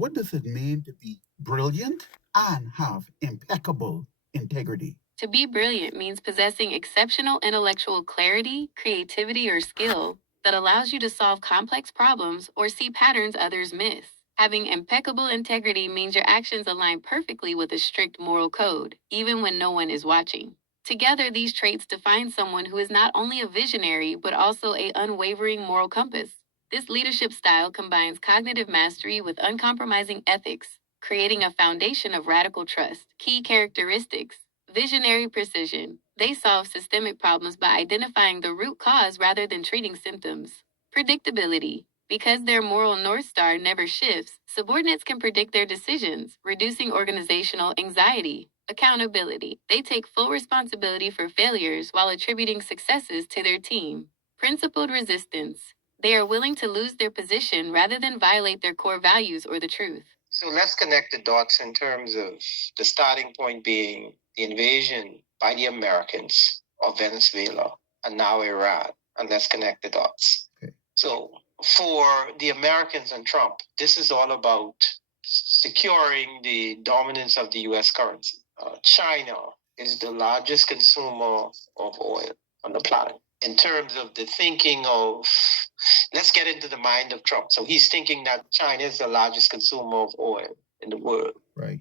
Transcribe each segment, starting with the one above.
What does it mean to be brilliant and have impeccable integrity? To be brilliant means possessing exceptional intellectual clarity, creativity, or skill that allows you to solve complex problems or see patterns others miss. Having impeccable integrity means your actions align perfectly with a strict moral code, even when no one is watching. Together, these traits define someone who is not only a visionary, but also a unwavering moral compass. This leadership style combines cognitive mastery with uncompromising ethics, creating a foundation of radical trust. Key characteristics: visionary precision. They solve systemic problems by identifying the root cause rather than treating symptoms. Predictability. Because their moral North Star never shifts, subordinates can predict their decisions, reducing organizational anxiety. Accountability. They take full responsibility for failures while attributing successes to their team. Principled resistance. They are willing to lose their position rather than violate their core values or the truth. So let's connect the dots in terms of the starting point being the invasion by the Americans of Venezuela and now Iran. And let's connect the dots. Okay. So for the Americans and Trump, this is all about securing the dominance of the US currency. China is the largest consumer of oil on the planet. In terms of the thinking of, let's get into the mind of Trump. So he's thinking that China is the largest consumer of oil in the world. Right.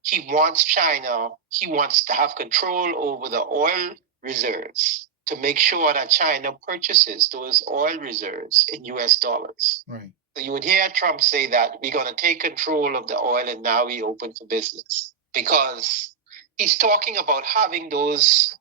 He wants China, he wants to have control over the oil reserves to make sure that China purchases those oil reserves in US dollars. Right. So you would hear Trump say that we're going to take control of the oil and now we open for business. Because he's talking about having those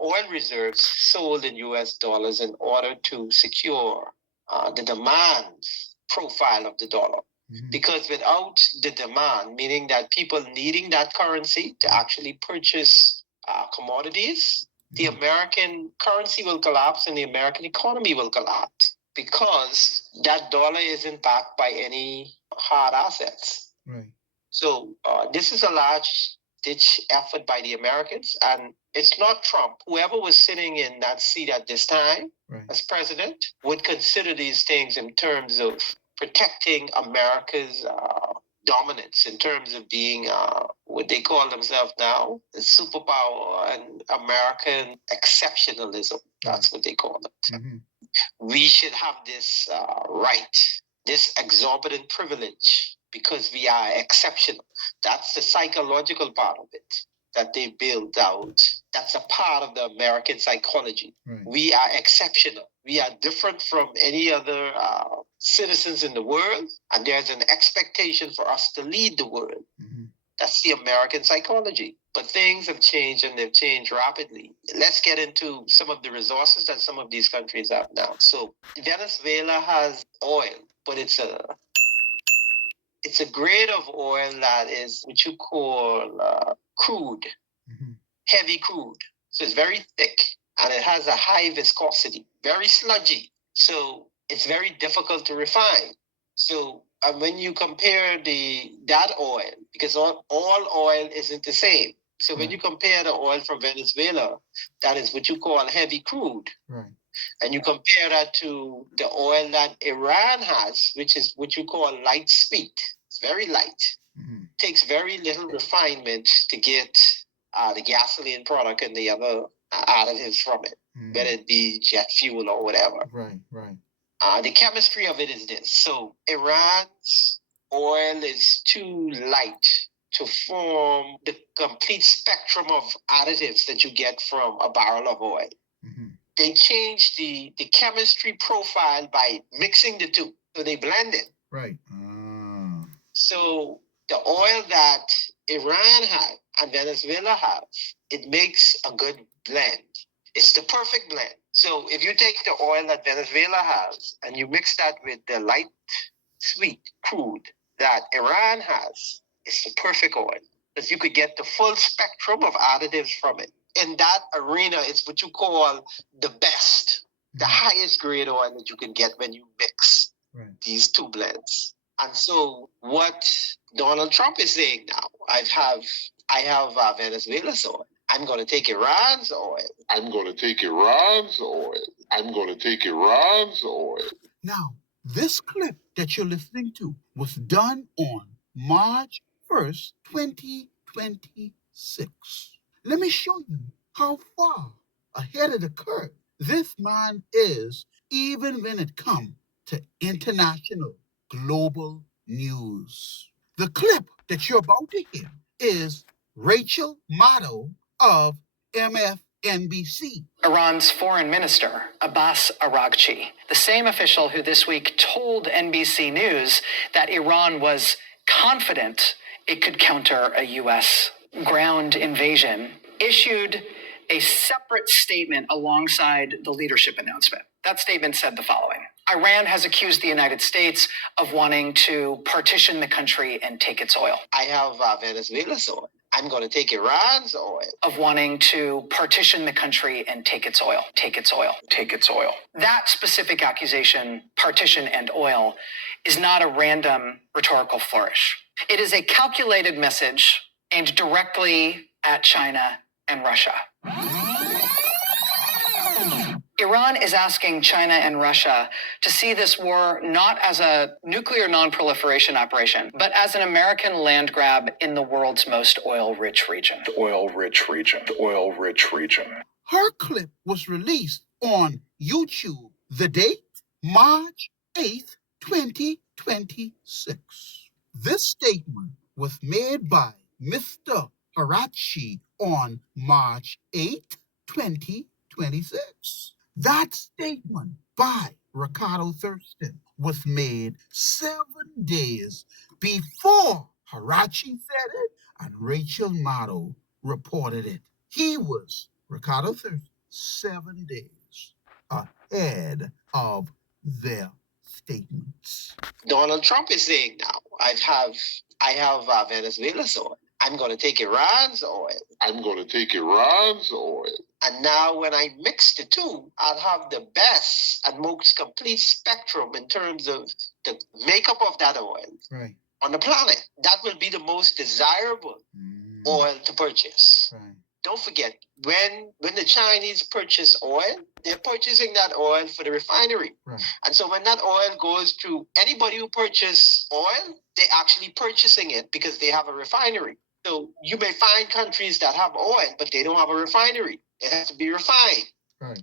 oil reserves sold in US dollars in order to secure the demand profile of the dollar. Mm-hmm. Because without the demand, meaning that people needing that currency to actually purchase commodities, the American currency will collapse and the American economy will collapse because that dollar isn't backed by any hard assets. Right. So this is a large ditch effort by the Americans, and it's not Trump. Whoever was sitting in that seat at this time, right, as president would consider these things in terms of protecting America's dominance, in terms of being what they call themselves now, the superpower and American exceptionalism. That's what they call it. Mm-hmm. We should have this right, this exorbitant privilege, because we are exceptional. That's the psychological part of it that they built out. That's a part of the American psychology. Right. We are exceptional. We are different from any other citizens in the world, and there's an expectation for us to lead the world. Mm-hmm. That's the American psychology. But things have changed, and they've changed rapidly. Let's get into some of the resources that some of these countries have now. So Venezuela has oil, but it's a grade of oil that is what you call crude, mm-hmm, heavy crude. So it's very thick, and it has a high viscosity, very sludgy. So it's very difficult to refine. So when you compare that oil, because all oil isn't the same. So when you compare the oil from Venezuela, that is what you call heavy crude. Right. And you compare that to the oil that Iran has, which is what you call light sweet. It's very light. Mm-hmm. Takes very little refinement to get the gasoline product and the other additives from it, mm-hmm, whether it be jet fuel or whatever. Right, right. The chemistry of it is this. So Iran's oil is too light to form the complete spectrum of additives that you get from a barrel of oil. Mm-hmm. They change the chemistry profile by mixing the two. So they blend it. Right. So the oil that Iran had and Venezuela have, it makes a good blend. It's the perfect blend. So if you take the oil that Venezuela has and you mix that with the light, sweet crude that Iran has, it's the perfect oil. Because you could get the full spectrum of additives from it. In that arena, it's what you call the best, the highest grade oil that you can get when you mix these two blends. And so what Donald Trump is saying now, I have Venezuela's oil. I'm going to take Iran's oil. I'm going to take Iran's oil. I'm going to take Iran's oil. Now, This clip that you're listening to was done on March 1st, 2026. Let me show you how far ahead of the curve this man is, even when it comes to international global news. The clip that you're about to hear is Rachel Maddow of MSNBC. Iran's foreign minister, Abbas Araghchi, the same official who this week told NBC News that Iran was confident it could counter a U.S. ground invasion, issued a separate statement alongside the leadership announcement. That statement said the following: Iran has accused the United States of wanting to partition the country and take its oil. I have Venezuela's oil. I'm going to take Iran's oil. Of wanting to partition the country and take its oil. Take its oil. Take its oil. That specific accusation, partition and oil, is not a random rhetorical flourish. It is a calculated message aimed directly at China and Russia. Iran is asking China and Russia to see this war not as a nuclear non-proliferation operation, but as an American land grab in the world's most oil-rich region. Oil-rich region. Oil-rich region. Her clip was released on YouTube. The date, March 8th, 2026. This statement was made by Mr. Harachi on March 8th, 2026. That statement by Ricardo Thurston was made 7 days before Harachi said it and Rachel Maddow reported it. He was, Ricardo Thurston, 7 days ahead of their statements. Donald Trump is saying now, I have Venezuela's oil. I'm going to take Iran's oil. I'm going to take Iran's oil. And now when I mix the two, I'll have the best and most complete spectrum in terms of the makeup of that oil on the planet. That will be the most desirable oil to purchase. Right. Don't forget, when the Chinese purchase oil, they're purchasing that oil for the refinery. Right. And so when that oil goes to anybody who purchases oil, they're actually purchasing it because they have a refinery. So you may find countries that have oil, but they don't have a refinery. It has to be refined. Right.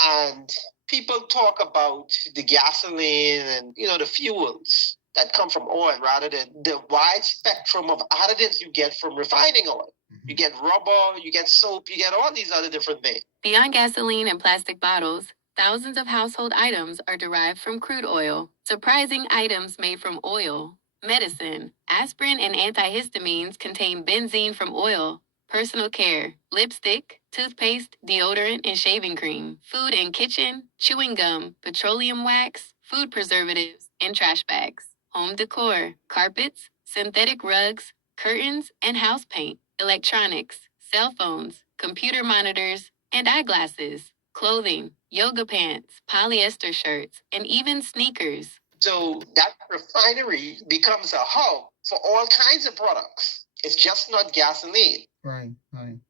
And people talk about the gasoline and, the fuels that come from oil rather than the wide spectrum of additives you get from refining oil. You get rubber, you get soap, you get all these other different things. Beyond gasoline and plastic bottles, thousands of household items are derived from crude oil. Surprising items made from oil. Medicine. Aspirin and antihistamines contain benzene from oil. Personal care. Lipstick, toothpaste, deodorant, and shaving cream. Food and kitchen. Chewing gum, petroleum wax, food preservatives, and trash bags. Home decor. Carpets, synthetic rugs, curtains, and house paint. Electronics, cell phones, computer monitors, and eyeglasses, clothing, yoga pants, polyester shirts, and even sneakers. So that refinery becomes a hub for all kinds of products. It's just not gasoline. Right.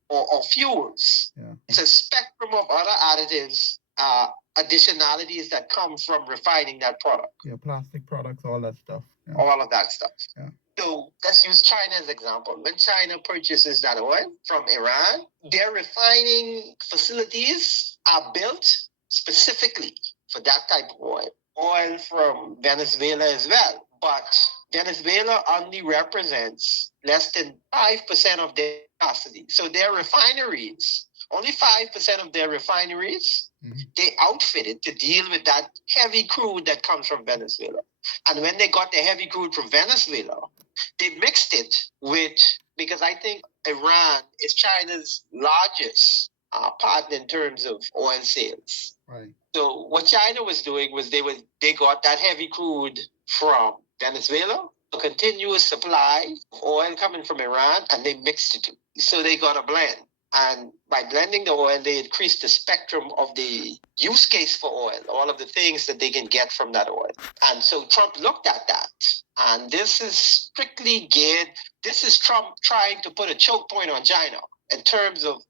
Or fuels. Yeah. It's a spectrum of other additives, additionalities that come from refining that product. Yeah, plastic products, all that stuff. Yeah. All of that stuff. Yeah. So let's use China as an example. When China purchases that oil from Iran, their refining facilities are built specifically for that type of oil. Oil from Venezuela as well. But Venezuela only represents less than 5% of their capacity. So their refineries, only 5% of their refineries, they outfitted to deal with that heavy crude that comes from Venezuela. And when they got the heavy crude from Venezuela, they mixed it with, because I think Iran is China's largest partner in terms of oil sales. Right. So what China was doing was they got that heavy crude from Venezuela, a continuous supply of oil coming from Iran, and they mixed it. So they got a blend. And by blending the oil, they increased the spectrum of the use case for oil, all of the things that they can get from that oil. And so Trump looked at that. And this is strictly geared, this is Trump trying to put a choke point on China in terms of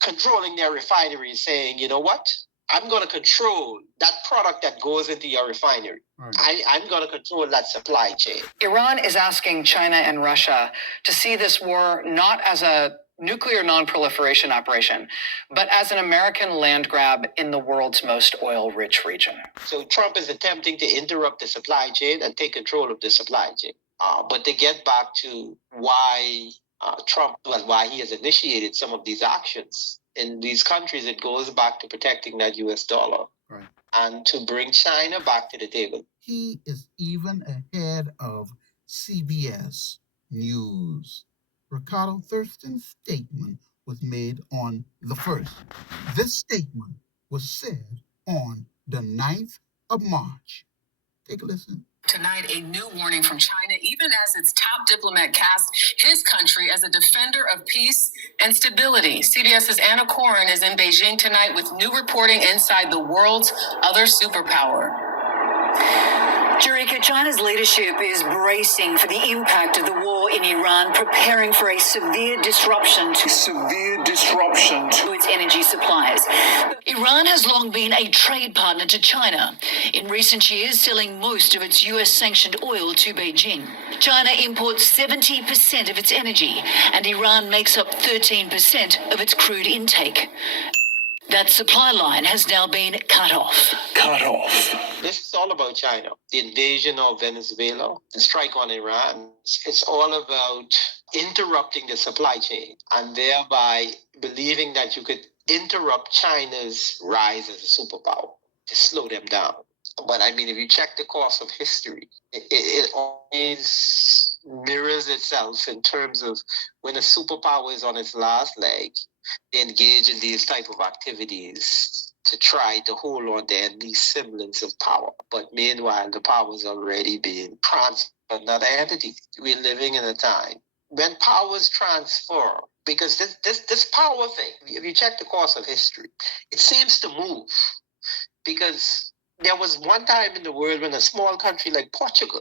controlling their refineries, saying, you know what? I'm going to control that product that goes into your refinery. Right. I'm going to control that supply chain. Iran is asking China and Russia to see this war not as a nuclear non-proliferation operation, but as an American land grab in the world's most oil-rich region. So Trump is attempting to interrupt the supply chain and take control of the supply chain. But to get back to why why he has initiated some of these actions in these countries, it goes back to protecting that US dollar. Right. And to bring China back to the table. He is even ahead of CBS News. Ricardo Thurston's statement was made on the 1st. This statement was said on the 9th of March. Take a listen. Tonight, a new warning from China, even as its top diplomat cast his country as a defender of peace and stability. CBS's Anna Coren is in Beijing tonight with new reporting inside the world's other superpower. Jurika, China's leadership is bracing for the impact of the war in Iran, preparing for a severe disruption to its energy supplies. Iran has long been a trade partner to China, in recent years selling most of its US-sanctioned oil to Beijing. China imports 70% of its energy, and Iran makes up 13% of its crude intake. That supply line has now been cut off. This is all about China. The invasion of Venezuela, the strike on Iran. It's all about interrupting the supply chain and thereby believing that you could interrupt China's rise as a superpower to slow them down. But I mean, if you check the course of history, it always mirrors itself in terms of when a superpower is on its last leg, they engage in these type of activities to try to hold on to any semblance of power. But meanwhile, the power is already being transferred to another entity. We're living in a time when powers transfer, because this power thing, if you check the course of history, it seems to move. Because there was one time in the world when a small country like Portugal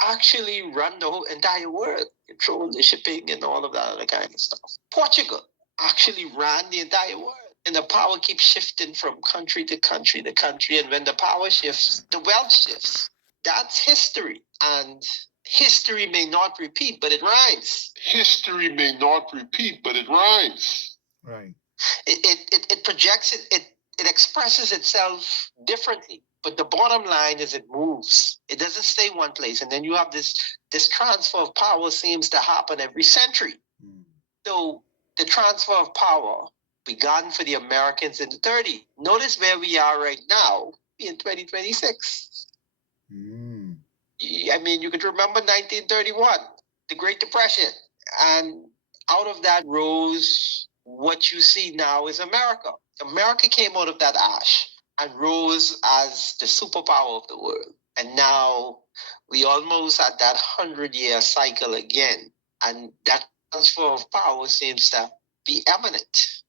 actually ran the whole entire world, controlled the shipping and all of that other kind of stuff. Portugal actually ran the entire world. And the power keeps shifting from country to country to country. And when the power shifts, the wealth shifts. That's history. And history may not repeat, but it rhymes. Right. It projects it expresses itself differently. But the bottom line is it moves. It doesn't stay one place. And then you have this transfer of power seems to happen every century. So the transfer of power began for the Americans in the 30s. Notice where we are right now in 2026. I mean, you could remember 1931, the Great Depression. And out of that rose what you see now is America. America came out of that ash and rose as the superpower of the world. And now we almost at that 100-year cycle again. And that transfer of power seems to be eminent.